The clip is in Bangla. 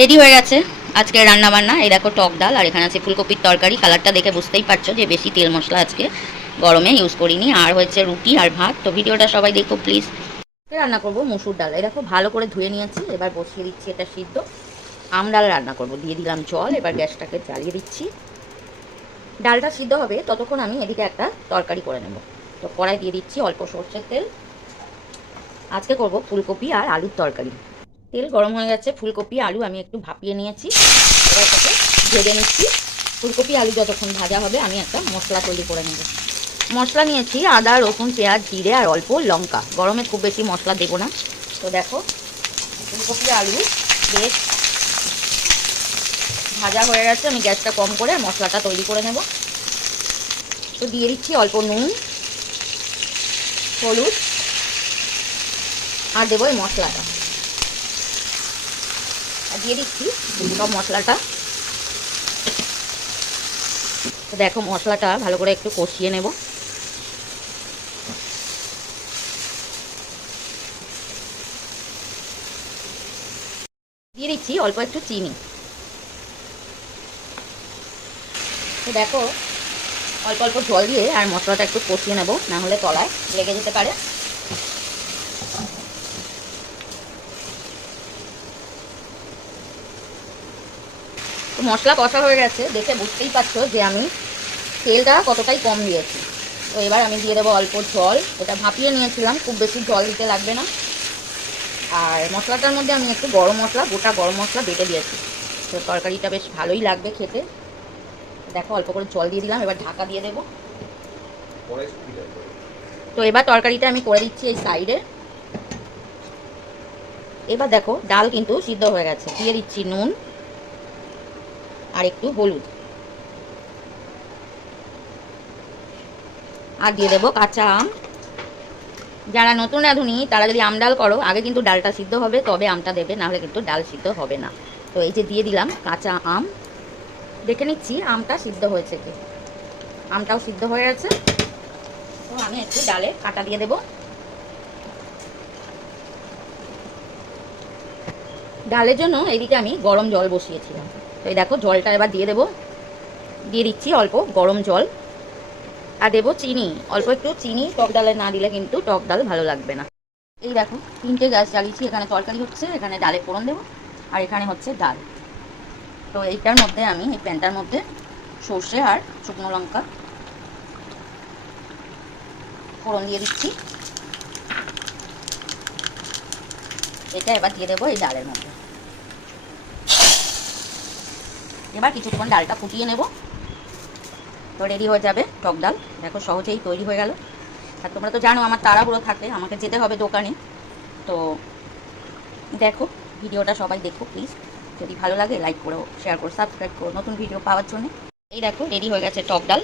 রেডি হয়ে গেছে আজকে রান্না বান্না। এই দেখো টক ডাল, আর এখানে আছে ফুলকপির তরকারি। কালারটা দেখে বুঝতেই পারছো যে বেশি তেল মশলা আজকে গরমে ইউজ করিনি। আর হচ্ছে রুটি আর ভাত। তো ভিডিওটা সবাই দেখো প্লিজ। রান্না করব মসুর ডাল। এই দেখো ভালো করে ধুয়ে নিয়েছি, এবার বসিয়ে দিচ্ছি এটা সিদ্ধ। আম ডাল রান্না করব, দিয়ে দিলাম জল। এবার গ্যাসটাকে জ্বালিয়ে দিচ্ছি। ডালটা সিদ্ধ হবে ততক্ষণ আমি এদিকে একটা তরকারি করে নেব। তো কড়াই দিয়ে দিচ্ছি অল্প সরষের তেল। আজকে করব ফুলকপি আর আলুর তরকারি। তেল গরম হয়ে গেছে, ফুলকপি আলু আমি একটু ভাপিয়ে নিয়েছি। এবার তাকে ভেজে নিচ্ছি। ফুলকপি আলু যতক্ষণ ভাজা হবে আমি একটা মশলা তৈরি করে নেব। মশলা নিয়েছি আদা, রসুন, পেঁয়াজ, জিরে আর অল্প লঙ্কা। গরমে খুব বেশি মশলা দেবো না। তো দেখো ফুলকপি আলু বেশ ভাজা হয়ে গেছে, আমি গ্যাসটা কম করে মশলাটা তৈরি করে নেব। তো দিয়ে দিচ্ছি অল্প নুন, হলুদ, আর দেবো এই মশলাটা। আর দিয়ে দিচ্ছি সব মশলাটা। তো দেখো মশলাটা ভালো করে একটু কষিয়ে নেব। দিয়ে দিচ্ছি অল্প একটু চিনি। তো দেখো অল্প অল্প জল দিয়ে আর মশলাটা একটু কষিয়ে নেব, না হলে তলায় লেগে যেতে পারে। তো মশলা কষা হয়ে গেছে, দেখে বুঝতেই পারছো যে আমি তেলটা কতটাই কম দিয়েছি। তো এবার আমি দিয়ে দেবো অল্প জল। এটা ভাপিয়ে নিয়েছিলাম, খুব বেশি জল দিতে লাগবে না। আর মশলাটার মধ্যে আমি একটু গরম মশলা, গোটা গরম মশলা বেটে দিয়েছি। তো তরকারিটা বেশ ভালোই লাগবে খেতে। দেখো অল্প করে জল দিয়ে দিলাম, এবার ঢাকা দিয়ে দেবো। তো এবার তরকারিটা আমি করে দিচ্ছি এই সাইডে। এবার দেখো ডাল কিন্তু সিদ্ধ হয়ে গেছে, দিয়ে দিচ্ছি নুন আর একটু হলুদ, আর দিয়ে দেবো কাঁচা আম। যারা নতুন রাঁধুনি তারা যদি আম ডাল করো, আগে কিন্তু ডালটা সিদ্ধ হবে তবে আমটা দেবে, নাহলে কিন্তু ডাল সিদ্ধ হবে না। তো এই যে দিয়ে দিলাম কাঁচা আম। দেখে নিচ্ছি আমটা সিদ্ধ হয়েছে কি। আমটাও সিদ্ধ হয়ে গেছে। তো আমি একটু ডালে কাঁটা দিয়ে দেবো। ডালের জন্য এইদিকে আমি গরম জল বসিয়েছিলাম। তো এই দেখো জলটা এবার দিয়ে দেবো। দিয়ে দিচ্ছি অল্প গরম জল, আর দেবো চিনি, অল্প একটু চিনি। টক ডালে না দিলে কিন্তু টক ডাল ভালো লাগবে না। এই দেখো 3টে গ্যাস জ্বালিয়েছি, এখানে তরকারি হচ্ছে, এখানে ডালে ফোড়ন দেবো, আর এখানে হচ্ছে ডাল। তো এইটার মধ্যে আমি এই প্যানটার মধ্যে সর্ষে আর শুকনো লঙ্কা ফোড়ন দিয়ে দিচ্ছি। এটা এবার দিয়ে দেবো এই ডালের মধ্যে। এবার কিছুক্ষণ ডালটা ফুটিয়ে নেব। তো রেডি হয়ে যাবে টক ডাল। দেখো সহজেই তৈরি হয়ে গেল। আর তোমরা তো জানো আমার তাড়াহুড়ো থাকে, আমাকে যেতে হবে দোকানে। তো দেখো ভিডিওটা সবাই দেখো প্লিজ। যদি ভালো লাগে লাইক করো, শেয়ার করো, সাবস্ক্রাইব করো নতুন ভিডিও পাওয়ার জন্য। এই দেখো রেডি হয়ে গেছে টক ডাল।